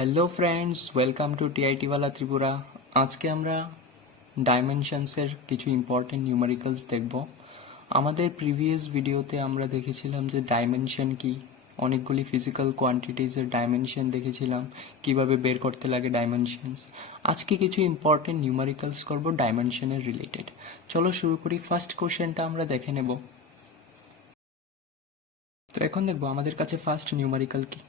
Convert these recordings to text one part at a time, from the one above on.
Hello friends, welcome to TIT ওয়ালা ত্রিপুরা। আজকে আমরা ডাইমেনশনসের কিছু ইম্পর্টেন্ট নিউমেরিক্যালস দেখব। আমাদের প্রিভিয়াস ভিডিওতে আমরা দেখেছিলাম যে ডাইমেনশন কি, অনেকগুলি ফিজিক্যাল কোয়ান্টিটিজের ডাইমেনশন দেখেছিলাম, কিভাবে বের করতে লাগে ডাইমেনশনস। আজকে কিছু ইম্পর্টেন্ট নিউমেরিক্যালস করব ডাইমেনশনের রিলেটেড। চলো শুরু করি। ফার্স্ট কোশ্চেনটা আমরা দেখে নেব। তো এখন দেখবো আমাদের কাছে ফার্স্ট নিউমেরিক্যাল কি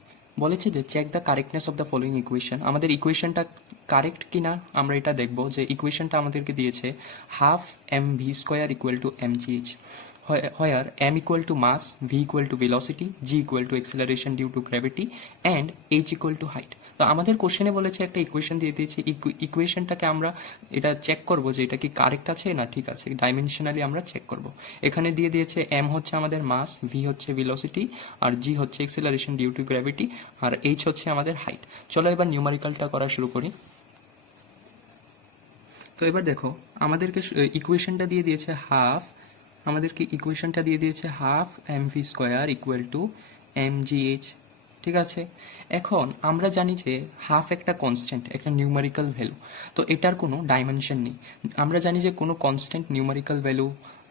বলেছে, যে check the correctness of the following equation. আমাদের ইকুয়েশনটা কারেক্ট কিনা আমরা এটা দেখবো। যে ইকুয়েশনটা আমাদেরকে দিয়েছে half M V square equal to M G H, where M equal to mass, V equal to velocity, G equal to acceleration due to gravity and H equal to height. তো আমাদের কোশ্চেনে বলেছে একটা ইকুয়েশন দিয়ে দিয়েছে। ইকুয়েশনটাকে আমরা এটা check করব যে এটা কি কারেক্ট আছে না ঠিক আছে, ডাইমেনশনালি আমরা চেক করব। এখানে দিয়ে দিয়েছে এম হচ্ছে আমাদের মাস, ভি হচ্ছে ভেলোসিটি, আর জি হচ্ছে এক্সেলারেশন ডিউ টু গ্র্যাভিটি, আর এইচ হচ্ছে আমাদের হাইট। চলো এবার নিউমেরিক্যালটা করা শুরু করি। তো এবার দেখো আমাদেরকে ইকুয়েশনটা দিয়ে দিয়েছে half M V square equal to M G H. ঠিক আছে, এখন আমরা জানি যে হাফ একটা কনস্ট্যান্ট, একটা নিউমেরিক্যাল ভ্যালু, তো এটার কোনো ডাইমেনশন নেই। আমরা জানি যে কোনো কনস্ট্যান্ট নিউমেরিক্যাল ভ্যালু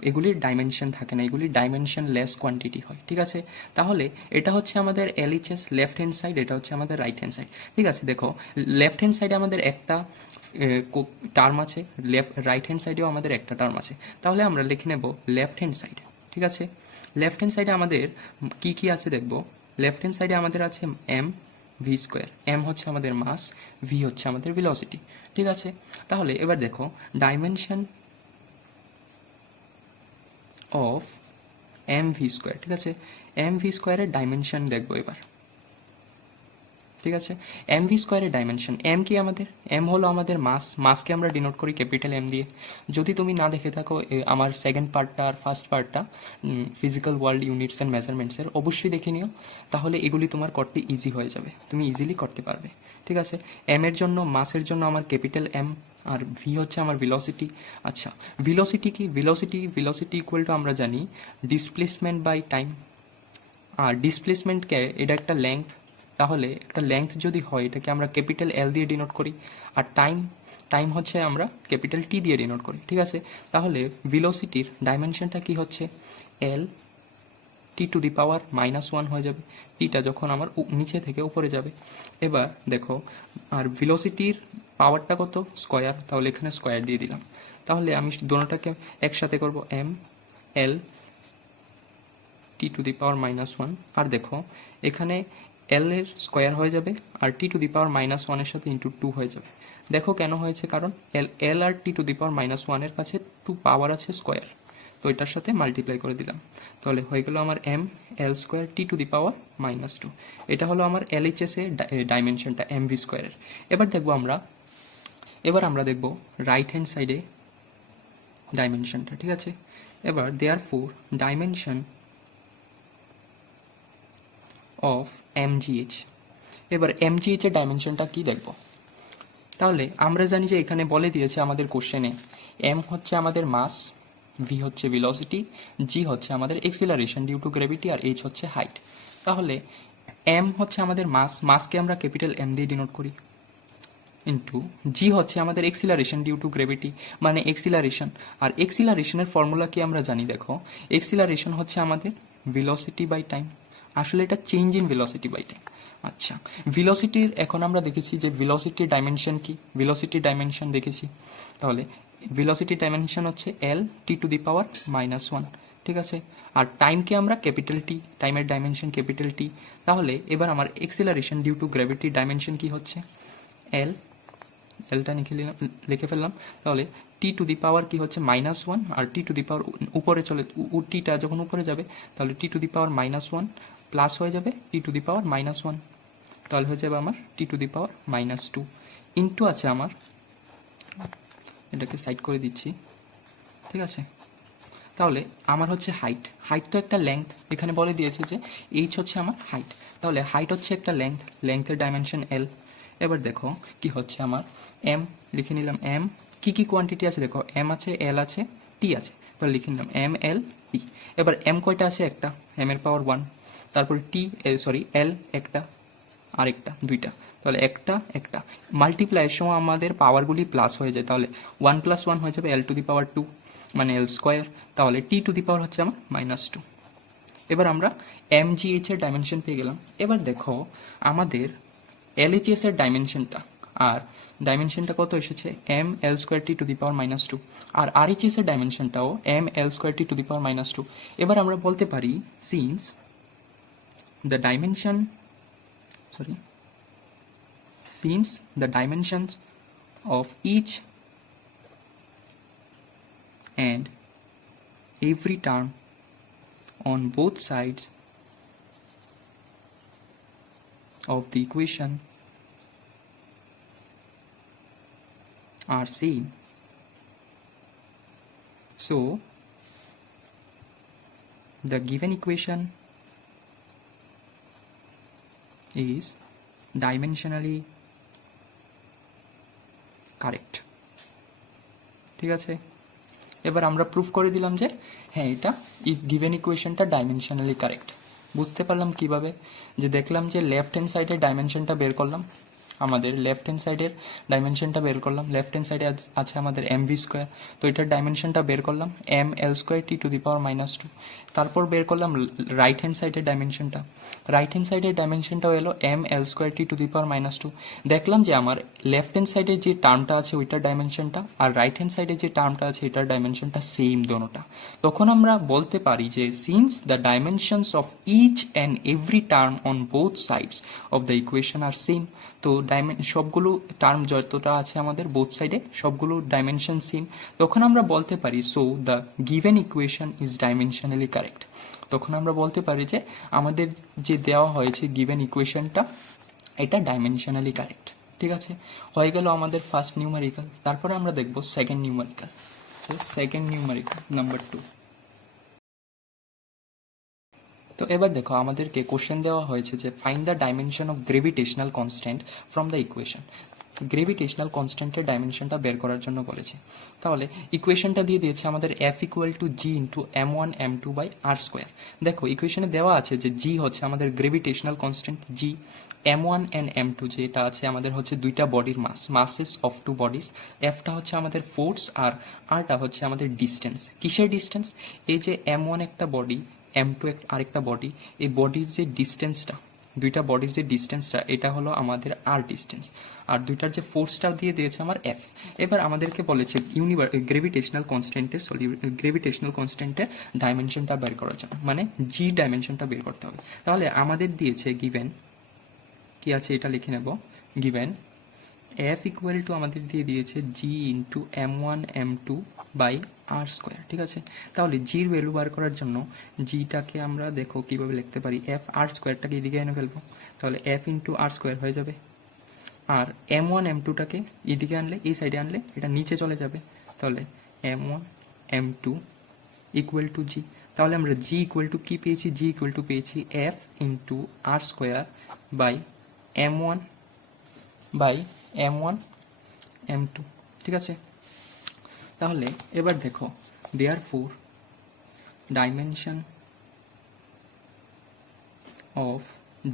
এগুলির ডাইমেনশন থাকে না, এগুলি ডাইমেনশন লেস কোয়ান্টিটি হয়। ঠিক আছে, তাহলে এটা হচ্ছে আমাদের এলইচএস লেফট হ্যান্ড সাইড, এটা হচ্ছে আমাদের রাইট হ্যান্ড সাইড। ঠিক আছে, দেখো লেফট হ্যান্ড সাইডে আমাদের একটা টার্ম আছে, রাইট হ্যান্ড সাইডেও আমাদের একটা টার্ম আছে। তাহলে আমরা লিখে নেব লেফট হ্যান্ড সাইডে। ঠিক আছে, লেফট হ্যান্ড সাইডে আমাদের কি কি আছে দেখব। লেফট হ্যান্ড সাইডে আমাদের আছে এম ভি স্কোয়ার। এম হচ্ছে আমাদের মাস, ভি হচ্ছে আমাদের ভেলোসিটি। ঠিক আছে, তাহলে এবার দেখো dimension of M V square. ঠিক আছে, এম ভি স্কোয়ারের ডাইমেনশন দেখবো এবার। ঠিক আছে, এম ভি স্কোয়ারের ডাইমেনশন, এম কি আমাদের, এম হলো আমাদের মাসকে আমরা ডিনোট করি ক্যাপিটাল এম দিয়ে। যদি তুমি না দেখে থাকো আমার সেকেন্ড পার্টটা আর ফার্স্ট পার্টটা ফিজিক্যাল ওয়ার্ল্ড ইউনিটস অ্যান্ড মেজারমেন্টসের, অবশ্যই দেখে নিও, তাহলে এগুলি তোমার করতে ইজি হয়ে যাবে, তুমি ইজিলি করতে পারবে। ঠিক আছে, এম এর জন্য, মাসের জন্য আমার ক্যাপিটাল এম, আর ভি হচ্ছে আমার ভেলোসিটি। আচ্ছা, ভেলোসিটি কি, ভেলোসিটি ইকুয়াল টু আমরা জানি ডিসপ্লেসমেন্ট বাই টাইম। আর ডিসপ্লেসমেন্টকে এটা একটা লেংথ, তাহলে একটা লেংথ যদি হয় এটাকে আমরা ক্যাপিটাল এল দিয়ে ডিনোট করি, আর টাইম হচ্ছে আমরা ক্যাপিটাল টি দিয়ে ডিনোট করি। ঠিক আছে, তাহলে ভেলোসিটির ডাইমেনশনটা কি হচ্ছে এল টি টু দি পাওয়ার -1 হয়ে যাবে, টিটা যখন আমার নিচে থেকে উপরে যাবে। এবার দেখো, আর ভেলোসিটির পাওয়ারটা কত, স্কোয়ার, তাহলে এখানে স্কোয়ার দিয়ে দিলাম। তাহলে আমি দোনোটাকে একসাথে করব, M L T to the power -1। আর দেখো এখানে এল এর স্কোয়ার হয়ে যাবে, আর টি টু দি পাওয়ার -1 এর সাথে ইন্টু 2 হয়ে যাবে। দেখো কেন হয়েছে, কারণ এল আর টি টু দি পাওয়ার -1 এর কাছে 2 পাওয়ার আছে স্কোয়ার, তো এটার সাথে মাল্টিপ্লাই করে দিলাম। তাহলে হয়ে গেল আমার M L square T to the power -2। এটা হলো আমার এলএইচএস এর ডাইমেনশনটা এম ভি স্কোয়ারের। এবার আমরা দেখব রাইট হ্যান্ড সাইডে ডাইমেনশনটা। ঠিক আছে, এবার দেয়ার ফোর ডাইমেনশন অফ এমজিএইচ। এবার এমজিএইচ এর ডাইমেনশনটা কি দেখব। তাহলে আমরা জানি যে এখানে বলে দিয়েছে আমাদের কোশ্চেনে এম হচ্ছে আমাদের মাস, ভি হচ্ছে ভেলোসিটি, জি হচ্ছে আমাদের এক্সিলারেশন ডিউ টু গ্র্যাভিটি, আর এইচ হচ্ছে হাইট। তাহলে এম হচ্ছে আমাদের মাসকে আমরা ক্যাপিটাল এম দিয়ে ডিনোট করি, ইন্টু জি হচ্ছে আমাদের এক্সিলারেশন ডিউ টু গ্র্যাভিটি, মানে এক্সিলারেশন। আর এক্সিলারেশনের ফর্মুলা কি আমরা জানি, দেখো এক্সিলারেশন হচ্ছে আমাদের ভেলোসিটি বাই টাইম, আসলে এটা change in velocity by time. আচ্ছা, ভেলোসিটির এখন আমরা দেখেছি যে ভেলোসিটির ডাইমেনশন কি, ভেলোসিটির ডাইমেনশন দেখেছি, তাহলে ভেলোসিটির ডাইমেনশন হচ্ছে এল টি টু দি পাওয়ার -1। ঠিক আছে, আর টাইমকে আমরা ক্যাপিটাল টি, টাইমের ডাইমেনশন ক্যাপিটাল টি। তাহলে এবার আমার এক্সিলারেশন ডিউ টু গ্র্যাভিটির ডাইমেনশন কি হচ্ছে এল, এলটা লিখে ফেললাম। তাহলে টি টু দি পাওয়ার কি হচ্ছে -1, আর টি টু দি পাওয়ার উপরে চলে, টিটা যখন উপরে যাবে তাহলে টি টু দি পাওয়ার -1 প্লাস হয়ে যাবে টি টু দি পাওয়ার -1, তাহলে হয়ে যাবে আমার টি টু দি পাওয়ার -2 ইন্টু আছে আমার, এটাকে সাইড করে দিচ্ছি। ঠিক আছে, তাহলে আমার হচ্ছে হাইট তো একটা লেংথ, এখানে বলে দিয়েছে যে এইচ হচ্ছে আমার হাইট, তাহলে হাইট হচ্ছে একটা লেংথের ডাইমেনশন এল। এবার দেখো কি হচ্ছে আমার এম, লিখে নিলাম এম, কি কোয়ান্টিটি আছে দেখো, এম আছে, এল আছে, টি আছে, এবার লিখে নিলাম এম এল টি। এবার এম কয়টা আছে, একটা, এম এর পাওয়ার 1, তারপরে টি এল একটা, আরেকটা, দুইটা, তাহলে একটা একটা মাল্টিপ্লাইয়ের সময় আমাদের পাওয়ারগুলি প্লাস হয়ে যায়, তাহলে 1 + 1 হয়ে যাবে L⁻², মানে L², তাহলে T⁻ হচ্ছে আমার -2। এবার আমরা MGH এর ডাইমেনশন পেয়ে গেলাম। এবার দেখো আমাদের LHS এর ডাইমেনশনটা, আর ডাইমেনশনটা কত এসেছে mL²T⁻², আর RHS এর ডাইমেনশনটাও mL²T⁻²। এবার আমরা বলতে পারি since the dimension since the dimensions of each and every term on both sides of the equation are same, so the given equation is dimensionally correct. ঠিক আছে, এবার আমরা প্রুফ করে দিলাম যে হ্যাঁ এটা গিভেন ইকুয়েশনটা ডাইমেনশনালি কারেক্ট। বুঝতে পারলাম কিভাবে, যে দেখলাম যে লেফট হ্যান্ড সাইডের ডাইমেনশনটা বের করলাম, আমাদের লেফট হ্যান্ড সাইডের ডাইমেনশনটা বের করলাম, লেফট হ্যান্ড সাইডে আছে আমাদের mv², তো এটার ডাইমেনশনটা বের করলাম mL²T⁻²। তারপর বের করলাম রাইট হ্যান্ড সাইডের ডাইমেনশনটা, রাইট হ্যান্ড সাইডের ডাইমেনশনটাও এলো mL²T⁻²। দেখলাম যে আমার লেফট হ্যান্ড সাইডে যে টার্মটা আছে ওইটার ডাইমেনশনটা আর রাইট হ্যান্ড সাইডে যে টার্মটা আছে এটার ডাইমেনশনটা সেম দোনোটা। তখন আমরা বলতে পারি যে since the dimensions of each and every term on both sides of the equation are same, তো সবগুলো টার্ম যতটা আছে আমাদের বোথ সাইডে সবগুলো ডাইমেনশন সেম, তখন আমরা বলতে পারি so the given equation is dimensionally correct. তখন আমরা বলতে পারি যে আমাদের যে দেওয়া হয়েছে গিভেন ইকুয়েশনটা এটা ডাইমেনশনালি কারেক্ট। ঠিক আছে, হয়ে গেল আমাদের ফার্স্ট নিউমেরিক্যাল। তারপরে আমরা দেখব second numerical. Second numerical number 2। তো এবার দেখো আমাদেরকে কোশ্চেন দেওয়া হয়েছে যে find the dimension of gravitational constant from the equation. Gravitational কনস্ট্যান্টের ডাইমেনশনটা বের করার জন্য বলেছে। তাহলে ইকুয়েশনটা দিয়ে দিয়েছে আমাদের F=g×m1m2/r²। দেখো ইকুয়েশনে দেওয়া আছে যে জি হচ্ছে আমাদের গ্রেভিটেশনাল constant, G m1 and m2 যেটা আছে আমাদের হচ্ছে দুইটা বডির মাসেস অফ টু বডিজ, এফটা হচ্ছে আমাদের ফোর্স আর আরটা হচ্ছে আমাদের ডিস্টেন্স। কিসের ডিস্টেন্স? এই যে m1 একটা বডি, m2 আরেকটা বডি, এই বডির যে ডিস্টেন্সটা, দুইটা বডির যে ডিস্টেন্সটা এটা হলো আমাদের আর ডিস্টেন্স, আর দুইটার যে ফোর্সটা দিয়ে দিয়েছে আমার এফ। এবার আমাদেরকে বলেছে গ্রেভিটেশনাল কনস্ট্যান্টের ডাইমেনশনটা বের করার জন্য, মানে জি ডাইমেনশনটা বের করতে হবে। তাহলে আমাদের দিয়েছে গিভেন কি আছে এটা লিখে নেব, গিভেন এফ ইকুয়াল টু আমাদের দিয়ে দিয়েছে g×m1m2/r²। ঠিক আছে, তাহলে জির ভ্যালু বার করার জন্য জিটাকে আমরা দেখো কিভাবে লিখতে পারি, এফ r²টাকে এদিকে এনে ফেলবো, তাহলে f×r² হয়ে যাবে, আর m1m2টাকে এদিকে আনলে, এই সাইডে আনলে এটা নিচে চলে যাবে, তাহলে m1m2 ইকুয়াল টু জি। তাহলে আমরা জি ইকুয়াল টু কি পেয়েছি, জি ইকুয়াল টু পেয়েছি f×r²/m1m2। ঠিক আছে, তাহলে এবার দেখো দেয়ারফোর ডাইমেনশন অফ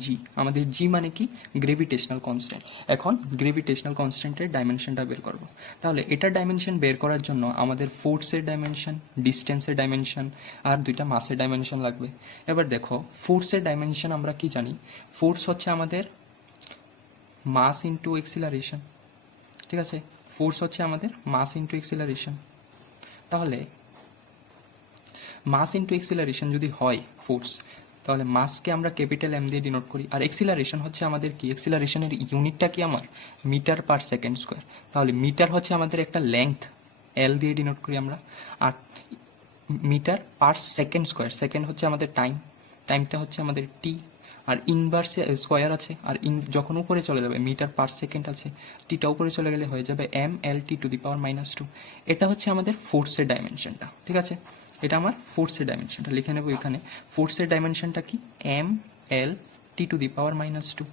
জি, আমাদের জি মানে কি গ্রেভিটেশনাল কনস্ট্যান্ট। এখন গ্রেভিটেশনাল কনস্ট্যান্টের ডাইমেনশনটা বের করব। তাহলে এটার ডাইমেনশন বের করার জন্য আমাদের ফোর্সের ডাইমেনশন, ডিস্টেন্সের ডাইমেনশন আর দুইটা মাসের ডাইমেনশন লাগবে। এবার দেখো ফোর্সের ডাইমেনশন আমরা কি জানি, ফোর্স হচ্ছে আমাদের মাস ইন্টু এক্সিলারেশন। ঠিক আছে, ফোর্স হচ্ছে আমাদের মাস ইন্টু এক্সিলারেশন। তাহলে মাস ইন্টু এক্সিলারেশন যদি হয় ফোর্স, তাহলে মাসকে আমরা ক্যাপিটাল এম দিয়ে ডিনোট করি, আর এক্সিলারেশন হচ্ছে আমাদের কি, এক্সিলারেশনের ইউনিটটা কি আমার মিটার/সেকেন্ড²। তাহলে মিটার হচ্ছে আমাদের একটা লেংথ, এল দিয়ে ডিনোট করি আমরা, আর মিটার/সেকেন্ড², সেকেন্ড হচ্ছে আমাদের টাইম, টাইমটা হচ্ছে আমাদের টি, আর ইনভার্সে স্কোয়ার আছে, আর যখন উপরে চলে যাবে মিটার/সেকেন্ড আছে, টিটা উপরে চলে গেলে হয়ে যাবে mLT⁻²। এটা হচ্ছে আমাদের ফোর্সের ডাইমেনশনটা। ঠিক আছে, এটা আমার ফোর্সের ডাইমেনশনটা লিখে নেব এখানে। ফোর্সের ডাইমেনশনটা কি mLT⁻²,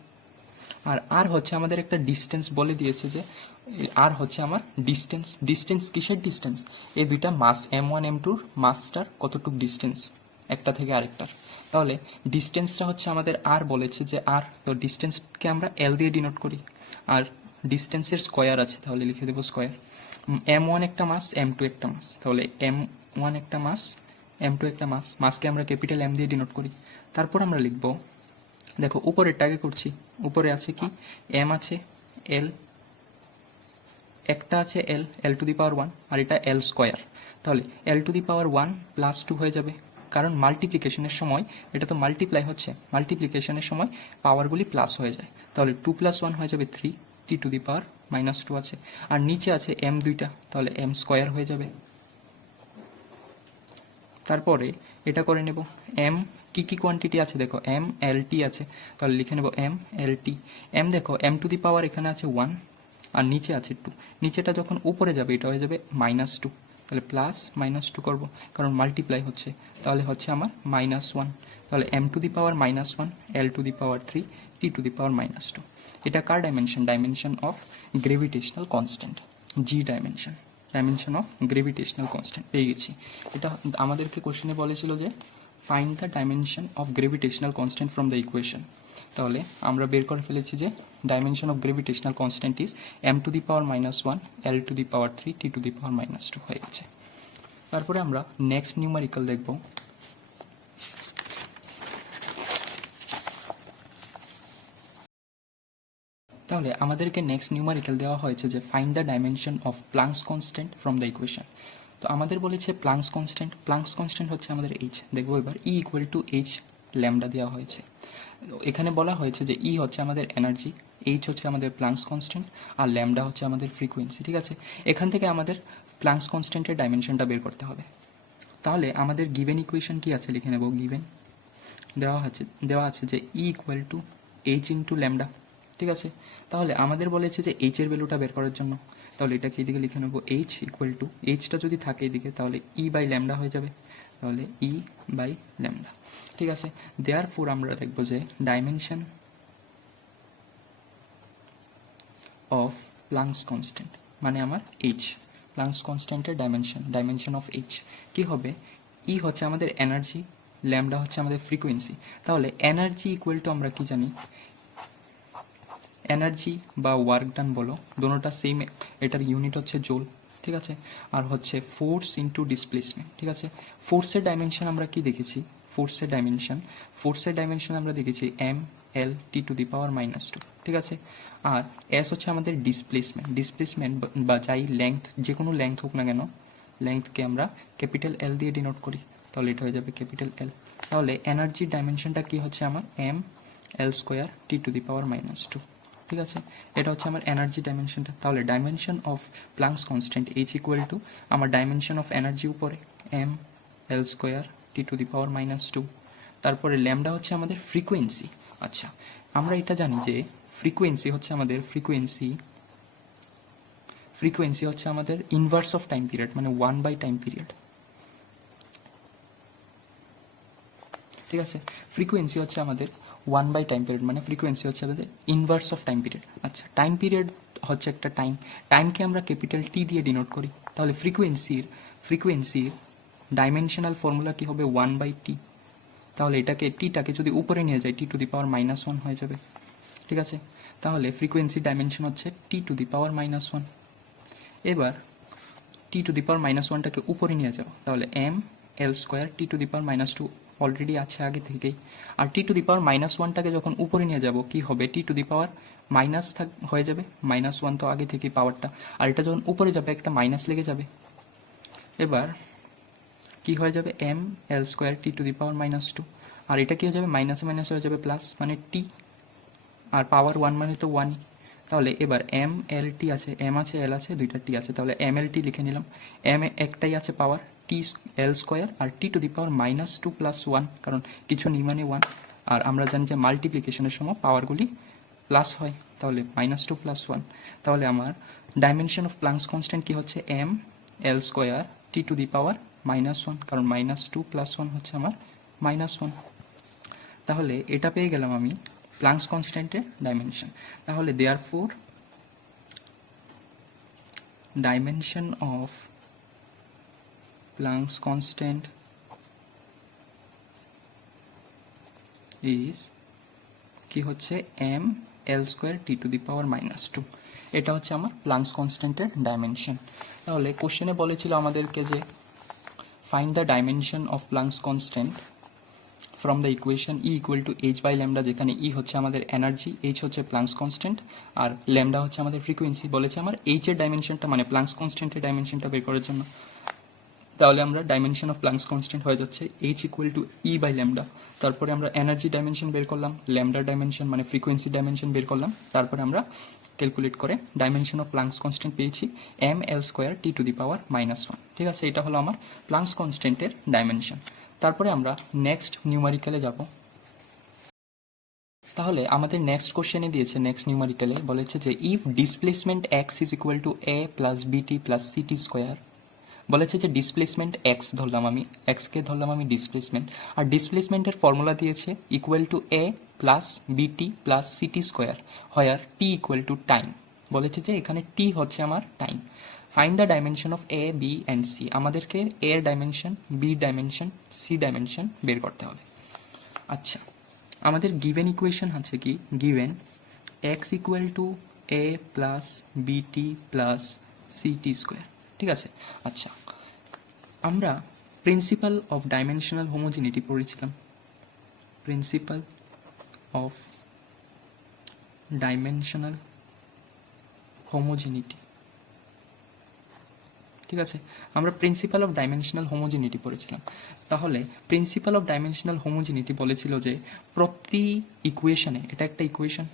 আর আর হচ্ছে আমাদের একটা ডিস্টেন্স বলে দিয়েছে, যে আর হচ্ছে আমার ডিস্টেন্স। ডিস্টেন্স কিসের ডিস্টেন্স, এই দুইটা মাস m1 m2 মাসটার কতটুকু ডিস্টেন্স একটা থেকে আরেকটার। তাহলে ডিস্টেন্সটা হচ্ছে আমাদের আর বলেছে যে আর, তো ডিস্টেন্স মাসকে আমরা এল দিয়ে ডিনোট করি, আর ডিস্টেন্সের স্কোয়ার আছে তাহলে লিখে দেবো স্কোয়ার। M1 একটা মাস, M2 একটা মাস, তাহলে M1 একটা মাস, M2 একটা মাস, মাসকে আমরা ক্যাপিটাল M দিয়ে ডিনোট করি। তারপর আমরা লিখব, দেখো উপরেরটাকে করছি, উপরে আছে কি M আছে, L একটা আছে L টু দি পাওয়ার 1, আর এটা L স্কোয়ার, তাহলে L to the power 1 plus 2 হয়ে যাবে, কারণ মাল্টিপ্লিকেশনের সময় এটা তো মাল্টিপ্লাই হচ্ছে, মাল্টিপ্লিকেশনের সময় পাওয়ারগুলি প্লাস হয়ে যায়, তাহলে 2 + 1 হয়ে যাবে 3, T টু দি পাওয়ার -2 আছে, আর নিচে আছে M দুইটা, তাহলে M স্কোয়ার হয়ে যাবে। তারপরে এটা করে নেব, M কি কি কোয়ান্টিটি আছে দেখো, M L T আছে, তাহলে লিখে নেব M L T। M দেখো M টু দি পাওয়ার এখানে আছে 1, আর নিচে আছে 2, নিচেটা যখন উপরে যাবে এটা হয়ে যাবে -2, তাহলে প্লাস -2 করব, কারণ মাল্টিপ্লাই হচ্ছে, তাহলে হচ্ছে আমার -1, তাহলে M to the power -1, L to the power 3, T to the power -2। এটা কার dimension? Dimension of gravitational constant, G dimension, dimension of gravitational constant পেয়ে গেছি। এটা আমাদেরকে কোশ্চেনে বলেছিল যে find the dimension of gravitational constant from the equation, তাহলে আমরা বের করে ফেলেছি যে dimension of gravitational constant is M to the power -1, L to the power 3, T to the power -2 হয়ে গেছে। তারপরে আমরা নেক্সট নিউমারিক্যাল দেখব। তাহলে আমাদেরকে নেক্সট নিউমারিক্যাল দেওয়া হয়েছে যে find the dimension of Planck's constant from the equation. তো আমাদের বলেছে প্লাঙ্কস কনস্ট্যান্ট হচ্ছে আমাদের H, দেখবো এবার E = H ল্যামডা দেওয়া হয়েছে। এখানে বলা হয়েছে যে E হচ্ছে আমাদের এনার্জি, H হচ্ছে আমাদের প্লাঙ্কস কনস্ট্যান্ট, আর ল্যামডা হচ্ছে আমাদের ফ্রিকোয়েন্সি, ঠিক আছে। এখান থেকে আমাদের প্লাঙ্কস কনস্ট্যান্টের ডাইমেনশনটা বের করতে হবে। তাহলে আমাদের গিভেন ইকুয়েশন কি আছে লিখে নেব, গিভেন দেওয়া আছে যে E = H ইন্টু ল্যামডা, ঠিক আছে। তাহলে আমাদের বলেছে যে H এর ভ্যালুটা বের করার জন্য, তাহলে এটাকে এদিকে লিখে নেব H = Hটা যদি থাকে এদিকে তাহলে E বাই ল্যামডা হয়ে যাবে, তাহলে E বাই ল্যামডা, ঠিক আছে। দেয়ারফোর আমরা দেখব যে ডাইমেনশন অফ প্লাঙ্কস কনস্ট্যান্ট মানে আমার H, প্লাঙ্কস কনস্ট্যান্টের ডাইমেনশন অফ H কি হবে, E হচ্ছে আমাদের এনার্জি, ল্যামডা হচ্ছে আমাদের ফ্রিকোয়েন্সি। তাহলে এনার্জি = আমরা কি জানি, এনার্জি বা ওয়ার্ক ডান বলো, দোনোটা সেম, এটার ইউনিট হচ্ছে জোল, ঠিক আছে। আর হচ্ছে ফোর্স ইন্টু ডিসপ্লেসমেন্ট, ঠিক আছে। ফোর্সের ডাইমেনশন আমরা কি দেখেছি, ফোর্সের ডাইমেনশন আমরা দেখেছি M L T to the power -2, ঠিক আছে। আর S হচ্ছে আমাদের ডিসপ্লেসমেন্ট বা যাই লেংথ, যে কোনো লেংথ হোক না কেন, লেংথকে আমরা ক্যাপিটাল L দিয়ে ডিনোট করি, তাহলে এটা হয়ে যাবে ক্যাপিটাল L। তাহলে এনার্জির ডাইমেনশনটা কি হচ্ছে আমার M L² T to the power -2, ঠিক আছে। এটা হচ্ছে আমার এনার্জি ডাইমেনশনটা। তাহলে dimension of Planck's constant H = আমার ডাইমেনশন অফ এনার্জি উপরে M L² T to the power -2, তারপরে ল্যামডা হচ্ছে আমাদের ফ্রিকোয়েন্সি। আচ্ছা, আমরা এটা জানি যে ফ্রিকোয়েন্সি হচ্ছে আমাদের ইনভার্স অফ টাইম পিরিয়ড, মানে 1/টাইম পিরিয়ড, ঠিক আছে। ফ্রিকোয়েন্সি হচ্ছে আমাদের 1/টাইম পিরিয়ড, মানে ফ্রিকোয়েন্সি হচ্ছে আমাদের ইনভার্স অফ টাইম পিরিয়ড। আচ্ছা, টাইম পিরিয়ড হচ্ছে একটা টাইমকে আমরা ক্যাপিটাল T দিয়ে ডিনোট করি, তাহলে ফ্রিকোয়েন্সির ডাইমেনশনাল ফর্মুলা কি হবে 1/T, তাহলে টিটাকে যদি উপরে নিয়ে যায় T টু দি পাওয়ার -1 হয়ে যাবে, ঠিক আছে। তাহলে ফ্রিকোয়েন্সির ডাইমেনশন হচ্ছে T টু দি পাওয়ার -1। এবার T টু দি পাওয়ার -1টাকে উপরে নিয়ে যাও, তাহলে M L² T to the power -2 already আছে আগে থেকেই, আর T টু দি পাওয়ার -1টাকে যখন উপরে নিয়ে যাব কি হবে, T টু দি পাওয়ার হয়ে যাবে -1, তো আগে থেকেই পাওয়ারটা, আর এটা যখন উপরে যাবে একটা মাইনাস লেগে যাবে। এবার কি হয়ে যাবে, M L² T to the power -2, আর এটা কি হয়ে যাবে, মাইনাসে মাইনাস হয়ে যাবে প্লাস, মানে T, আর পাওয়ার 1 মানে তো 1ই। তাহলে এবার M L T আছে, M আছে L আছে, দুইটা T আছে, তাহলে M L T লিখে নিলাম। M একটাই আছে পাওয়ার, T L² আর T টু দি পাওয়ার -2 + 1, কারণ কিছু নেই মানে 1, আর আমরা জানি যে মাল্টিপ্লিকেশনের সময় পাওয়ারগুলি প্লাস হয়, তাহলে -2 + 1। তাহলে আমার ডাইমেনশন অফ প্লাঙ্কস কনস্ট্যান্ট কি হচ্ছে M L² T to the power -1, কারণ -2 + 1 হচ্ছে আমার -1। তাহলে এটা পেয়ে গেলাম আমি প্লাঙ্কস কনস্ট্যান্টের ডাইমেনশন। তাহলে therefore dimension of Planck's constant is কি হচ্ছে M L square T to the power -2। এটা হচ্ছে আমার প্লাঙ্কস কনস্ট্যান্টের ডাইমেনশন। তাহলে কোশ্চেনে বলেছিল আমাদেরকে যে find the dimension of Planck's constant from the equation E equal to H by lambda, যেখানে ই হচ্ছে আমাদের এনার্জি, এইচ হচ্ছে প্লাঙ্কস কনস্ট্যান্ট, আর ল্যামডা হচ্ছে আমাদের ফ্রিকোয়েন্সি। বলেছে আমার এইচ এর ডাইমেনশনটা মানে প্লাঙ্কস কনস্ট্যান্টের ডাইমেনশনটা বের করার জন্য। তাহলে আমরা ডাইমেনশন অফ প্লাঙ্কস কনস্ট্যান্ট হয়ে যাচ্ছে H equal to E by lambda. তারপরে আমরা এনার্জি ডাইমেনশন বের করলাম, ল্যামডার ডাইমেনশন মানে ফ্রিকোয়েন্সি ডাইমেনশন বের করলাম। তারপরে আমরা ক্যালকুলেট করে ডাইমেনশন অফ প্লাঙ্কস কনস্ট্যান্ট পেয়েছি M L square T to the power -1। ঠিক আছে, এটা হলো আমার প্লাঙ্কস কনস্ট্যান্টের ডাইমেনশন। তারপরে আমরা নেক্সট নিউমারিক্যালে যাব। তাহলে আমাদের নেক্সট কোশ্চেনে দিয়েছে, নেক্সট নিউমারিক্যালে বলেছে যে if displacement X is equal to A plus BT plus CT square. বলেছে যে ডিসপ্লেসমেন্ট এক্স ধরলাম আমি, এক্সকে ধরলাম আমি ডিসপ্লেসমেন্ট, আর ডিসপ্লেসমেন্টের ফর্মুলা দিয়েছে equal to A plus BT plus CT square, where T equal to time. বলেছে যে এখানে টি হচ্ছে আমার time. Find the dimension of A B and C. আমাদেরকে এর dimension, B dimension, C dimension বের করতে হবে। আচ্ছা, আমাদের গিভেন ইকুয়েশন আছে কি, given x equal to A plus BT plus CT square. ঠিক আছে, আচ্ছা আমরা প্রিন্সিপাল অফ ডাইমেনশনাল হোমোজিনিটি পড়েছিলাম, প্রিন্সিপাল অফ ডাইমেনশনাল হোমোজিনিটি। ঠিক আছে, আমরা প্রিন্সিপাল অফ ডাইমেনশনাল হোমোজিনিটি পড়েছিলাম। তাহলে প্রিন্সিপাল অফ ডাইমেনশনাল হোমোজিনিটি বলেছিল যে প্রতি ইকুয়েশনে, এটা একটা ইকুয়েশন,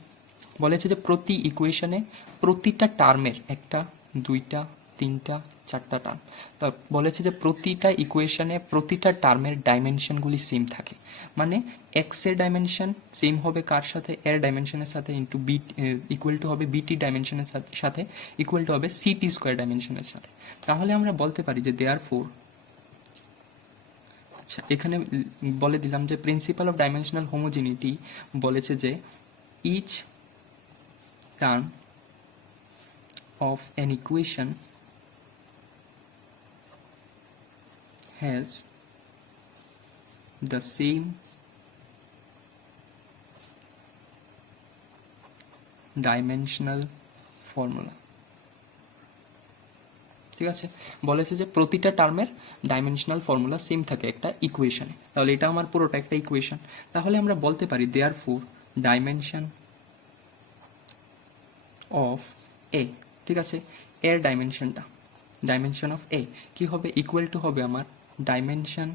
বলেছে যে প্রতি ইকুয়েশনে প্রতিটা টার্মের একটা, দুইটা, তিনটা, চারটা টার্ম, তা বলেছে যে প্রতিটা ইকুয়েশনে প্রতিটা টার্মের ডাইমেনশনগুলি সেম থাকে। মানে এক্স এর ডাইমেনশন সেম হবে কার সাথে, এর ডাইমেনশনের সাথে, ইন্টু বি ইকুয়াল টু হবে বিটি ডাইমেনশনের সাথে, ইকুয়াল টু হবে সিটি স্কোয়ার ডাইমেনশনের সাথে। তাহলে আমরা বলতে পারি যে দেয়ার ফোর, আচ্ছা এখানে বলে দিলাম যে প্রিন্সিপাল অফ ডাইমেনশনাল হোমোজিনিটি বলেছে যে each term of an equation has the same dimensional formula। ঠিক আছে, বলেছে যে প্রতিটা টার্মের ডাইমেনশনাল ফর্মুলা সেম থাকে একটা ইকুয়েশনে। তাহলে এটা আমার পুরোটা একটা ইকুয়েশন। তাহলে আমরা বলতে পারি দেয়ার ফোর ডাইমেনশন অফ এ, ঠিক আছে, এর ডাইমেনশনটা, ডাইমেনশন অফ এ কি হবে, ইকুয়াল টু হবে আমার ডাইমেনশন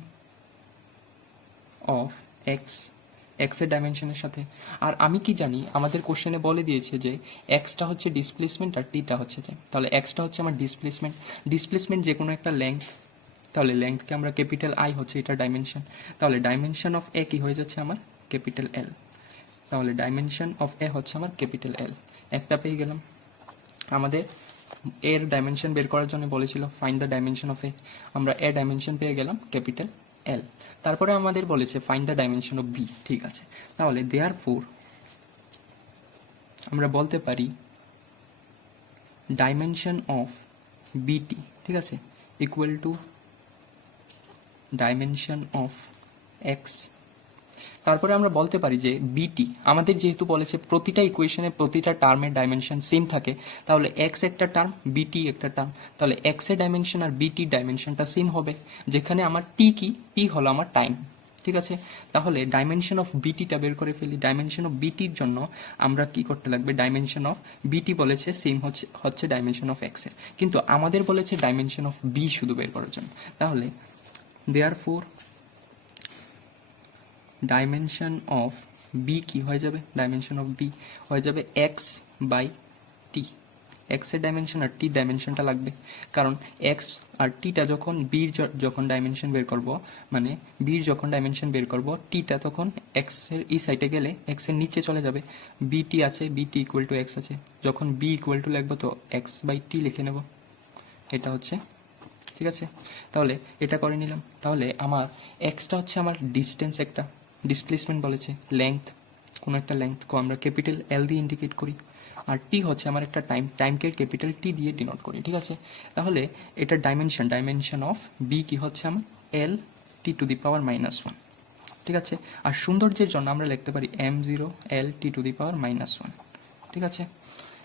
অফ এক্স, এক্সের ডাইমেনশনের সাথে। আর আমি কি জানি, আমাদের কোশ্চেনে বলে দিয়েছে যে এক্সটা হচ্ছে ডিসপ্লেসমেন্ট আর টিটা হচ্ছে যে, তাহলে এক্সটা হচ্ছে আমার ডিসপ্লেসমেন্ট, ডিসপ্লেসমেন্ট যে কোনো একটা লেংথ, তাহলে লেংথকে আমরা ক্যাপিটাল আই হচ্ছে এটা ডাইমেনশন। তাহলে ডাইমেনশন অফ এ কি হয়ে যাচ্ছে আমার ক্যাপিটাল এল। তাহলে ডাইমেনশন অফ এ হচ্ছে আমার ক্যাপিটাল এল। একটা পেয়ে গেলাম। আমাদের এর ডাইমেনশন বের করার জন্য বলেছিল ফাইন্ড দ্য ডাইমেনশন অফ এ, আমরা এ ডাইমেনশন পেয়ে গেলাম ক্যাপিটাল এল। তারপরে আমাদের বলেছে find the dimension of B. ঠিক আছে, তাহলে দেয়ার ফোর আমরা বলতে পারি ডাইমেনশন অফ বিটি, ঠিক আছে, equal to dimension of x. তারপরে আমরা বলতে পারি যে বিটি, আমাদের যেহেতু বলেছে প্রতিটা ইকুয়েশনে প্রতিটা টার্মের ডাইমেনশন সেম থাকে, তাহলে এক্স একটা টার্ম, বিটি একটা টার্ম, তাহলে এক্স এর ডাইমেনশন আর বিটির ডাইমেনশনটা সেম হবে, যেখানে আমার টি কি, টি হলো আমার টাইম। ঠিক আছে, তাহলে ডাইমেনশন অফ বিটিটা বের করে ফেলি। ডাইমেনশন অফ বিটির জন্য আমরা কি করতে লাগবে, ডাইমেনশন অফ বিটি বলেছে সেম হচ্ছে ডাইমেনশন অফ এক্স এর, কিন্তু আমাদের বলেছে ডাইমেনশন অফ বি শুধু বের করার জন্য। তাহলে দেয়ার ফোর ডাইমেনশন অফ বি কি হয়ে যাবে, ডাইমেনশন অফ বি হয়ে যাবে এক্স বাই টি। এক্সের ডাইমেনশন আর টি ডাইমেনশনটা লাগবে, কারণ এক্স আর টিটা যখন বির যখন ডাইমেনশন বের করব, মানে বির যখন ডাইমেনশন বের করব, টিটা তখন এক্সের এই সাইডে গেলে এক্সের নিচে চলে যাবে, বিটি আছে, বিটি ইকুয়াল টু এক্স আছে, যখন বি ইকুয়াল টু লিখবো তো এক্স বাই টি লিখে নেব, এটা হচ্ছে। ঠিক আছে, তাহলে এটা করে নিলাম। তাহলে আমার এক্সটা হচ্ছে আমার ডিস্টেন্স, একটা ডিসপ্লেসমেন্ট বলেছে, লেংথ, কোনো একটা লেংথকে আমরা ক্যাপিটাল এল দিয়ে ইন্ডিকেট করি, আর টি হচ্ছে আমার একটা টাইম, টাইমকে ক্যাপিটাল টি দিয়ে ডিনোট করি। ঠিক আছে, তাহলে এটা ডাইমেনশন, ডাইমেনশন অফ বি কি হচ্ছে আমার এল টি টু দি পাওয়ার -1। ঠিক আছে, আর সৌন্দর্যের জন্য আমরা লিখতে পারি m0 l t to the power -1। ঠিক আছে,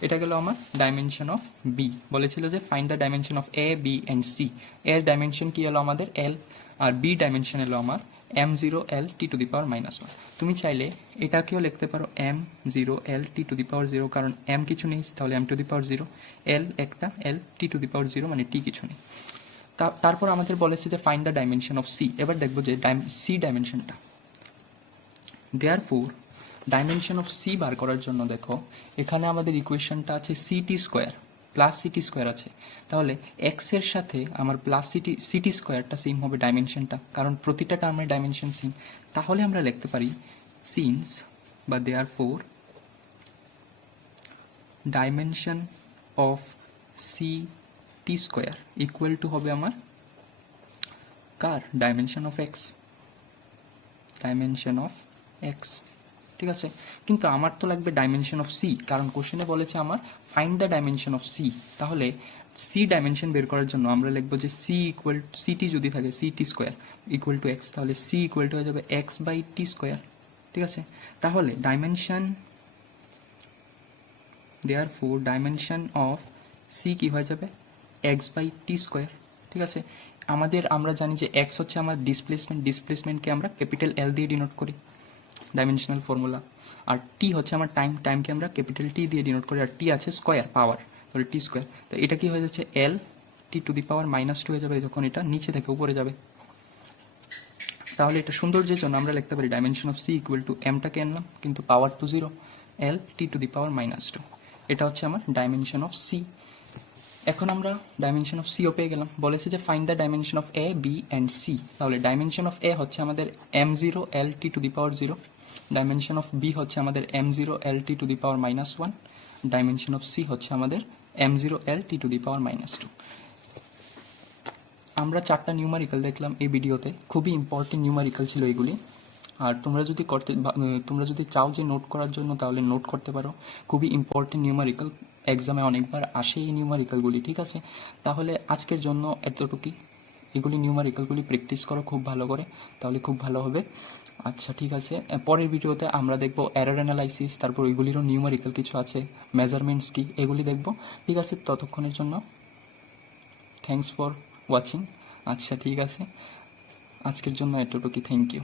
এটা গেল আমার ডাইমেনশন অফ বি। বলেছিল যে find the dimension of A, B and C. এর ডাইমেনশন কি এলো আমাদের এল, আর বি ডাইমেনশন এলো আমার m0l t⁻⁻1। তুমি চাইলে এটাকেও লিখতে পারো m0l t⁻0, কারণ m কিছু নেই, তাহলে m⁻0, l একটা, l t⁻0 মানে t কিছু নেই। তারপর আমাদের বলেছে যে find the dimension of C. এবার দেখবো যে সি ডাইমেনশনটা। দেয়ারফোর ডাইমেনশন অফ সি বার করার জন্য দেখো এখানে আমাদের ইকুয়েশনটা আছে CT square plus CT square আছে, তাহলে এক্স এর সাথে আমার প্লাস সিটি স্কোয়ারটা সেম হবে ডাইমেনশনটা, কারণ প্রতিটা টার্মের ডাইমেনশন সেম। তাহলে আমরা লিখতে পারি সিন্স বা therefore dimension of C T square equal to হবে আমার কার dimension of X, dimension of X. ঠিক আছে, কিন্তু আমার তো লাগবে ডাইমেনশন অফ সি, কারণ কোশ্চেনে বলেছে আমার find the dimension of C. তাহলে সি ডাইমেনশন বের করার জন্য আমরা লিখবো যে সি ইকুয়াল সিটি যদি থাকে C T square equal to X, তাহলে সি ইকুয়াল টু হয়ে যাবে এক্স বাই টি স্কোয়ার। ঠিক আছে, তাহলে dimension therefore dimension of C কি হয়ে যাবে এক্স বাই টি স্কোয়ার। ঠিক আছে, আমরা জানি যে এক্স হচ্ছে আমার ডিসপ্লেসমেন্টকে আমরা ক্যাপিটাল এল দিয়ে ডিনোট করি, ডাইমেনশনাল ফর্মুলা। আর টি হচ্ছে আমার টাইমকে আমরা ক্যাপিটাল টি দিয়ে ডিনোট করি, আর টি আছে স্কোয়ার পাওয়ার, তাহলে টি স্কোয়ার। তো এটা কি হয়ে যাচ্ছে এল t⁻⁻2 হয়ে যাবে যখন এটা নিচে থেকে উপরে যাবে। তাহলে এটা সৌন্দর্যের জন্য আমরা লিখতে পারি dimension of C equal to এমটাকে আনলাম কিন্তু পাওয়ার তো 0, এল t⁻⁻2। এটা হচ্ছে আমার ডাইমেনশন অফ সি। এখন আমরা ডাইমেনশন অফ সিও পেয়ে গেলাম। বলেছে যে find the dimension of A, B and C. তাহলে ডাইমেনশন অফ এ হচ্ছে আমাদের m0l t⁻0, dimension of B হচ্ছে আমাদের m0l t⁻⁻1, dimension of C হচ্ছে আমাদের m0l t⁻2। আমরা 4টা নিউমারিক্যাল দেখলাম এই ভিডিওতে, খুবই ইম্পর্টেন্ট নিউমারিক্যাল ছিল এগুলি। আর তোমরা যদি চাও যে নোট করার জন্য তাহলে নোট করতে পারো, খুবই ইম্পর্টেন্ট নিউমারিক্যাল, এক্সামে অনেকবার আসে এই নিউমারিক্যালগুলি। ঠিক আছে, তাহলে আজকের জন্য এতটুকুই। এগুলি নিউমারিক্যালগুলি প্র্যাকটিস করো খুব ভালো করে, তাহলে খুব ভালো হবে। আচ্ছা ঠিক আছে, পরের ভিডিওতে আমরা দেখব এরর অ্যানালাইসিস, তারপর এগুলিরও নিউমারিক্যাল কিছু আছে, মেজারমেন্টস কি, এগুলি দেখব। ঠিক আছে, ততক্ষণের জন্য থ্যাঙ্কস ফর ওয়াচিং। আচ্ছা ঠিক আছে, আজকের জন্য এতটুকুই, থ্যাংক ইউ।